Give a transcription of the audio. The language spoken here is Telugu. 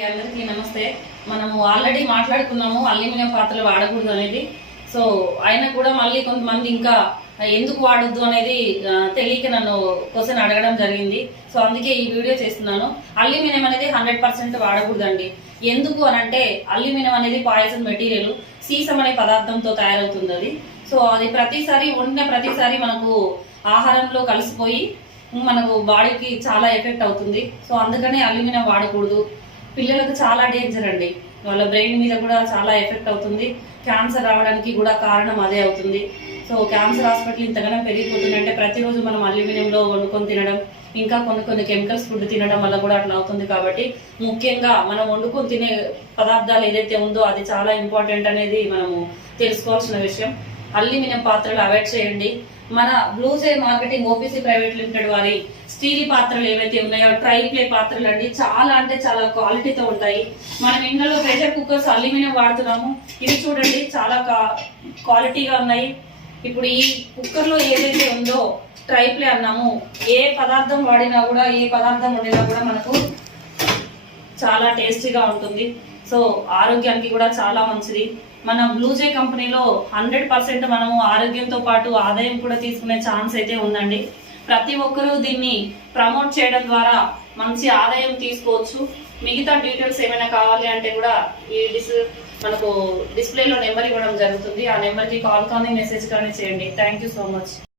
అందరికీ నమస్తే. మనము ఆల్రెడీ మాట్లాడుకున్నాము అల్యూమినియం పాత్రలు వాడకూడదు అనేది. సో అయినా కూడా మళ్ళీ కొంతమంది ఇంకా ఎందుకు వాడొద్దు అనేది తెలియక నన్ను క్వశ్చన్ అడగడం జరిగింది. సో అందుకే ఈ వీడియో చేస్తున్నాను. అల్యూమినియం అనేది 100% వాడకూడదండి. ఎందుకు అనంటే అల్యూమినియం అనేది పాయిజన్ మెటీరియల్, సీసం అనే పదార్థంతో తయారవుతుంది అది. సో అది ప్రతిసారి వండిన ప్రతిసారి మనకు ఆహారంలో కలిసిపోయి మనకు బాడీకి చాలా ఎఫెక్ట్ అవుతుంది. సో అందుకనే అల్యూమినియం వాడకూడదు. పిల్లలకు చాలా డేంజర్ అండి. వాళ్ళ బ్రెయిన్ మీద కూడా చాలా ఎఫెక్ట్ అవుతుంది. క్యాన్సర్ రావడానికి కూడా కారణం అదే అవుతుంది. సో క్యాన్సర్ హాస్పిటల్ ఇంతగానో పెరిగిపోతుందంటే ప్రతిరోజు మనం అల్యూమినియంలో వండుకొని తినడం, ఇంకా కొన్ని కెమికల్స్ ఫుడ్ తినడం వల్ల కూడా అట్లా అవుతుంది. కాబట్టి ముఖ్యంగా మనం వండుకొని తినే పదార్థాలు ఏదైతే ఉందో అది చాలా ఇంపార్టెంట్ అనేది మనము తెలుసుకోవాల్సిన విషయం. అల్యూమినియం పాత్రలు అవాయిడ్ చేయండి. మన బ్లూజే మార్కెటింగ్ ఓపీసీ ప్రైవేట్ లిమిటెడ్ వారి స్టీల్ పాత్రలు ఏవైతే ఉన్నాయో ట్రై ప్లే పాత్రలు అండి, చాలా అంటే చాలా క్వాలిటీతో ఉంటాయి. మనం ఇంట్లో ప్రెషర్ కుక్కర్స్ అల్యూమినియం వాడుతున్నాము. ఇవి చూడండి చాలా క్వాలిటీగా ఉన్నాయి. ఇప్పుడు ఈ కుక్కర్ లో ఏదైతే ఉందో ట్రై ప్లే అన్నాము. ఏ పదార్థం వాడినా కూడా, ఏ పదార్థం వండినా కూడా మనకు చాలా టేస్టీగా ఉంటుంది. సో ఆరోగ్యానికి కూడా చాలా మంచిది. మన బ్లూజే కంపెనీలో 100% మనము ఆరోగ్యంతో పాటు ఆదాయం కూడా తీసుకునే ఛాన్స్ అయితే ఉందండి. ప్రతి ఒక్కరూ దీన్ని ప్రమోట్ చేయడం ద్వారా మంచి ఆదాయం తీసుకోవచ్చు. మిగతా డీటెయిల్స్ ఏమైనా కావాలి అంటే కూడా ఈ మనకు డిస్ప్లేలో నెంబర్ ఇవ్వడం జరుగుతుంది. ఆ నెంబర్కి కాల్ కానీ మెసేజ్ కానీ చేయండి. Thank you so much.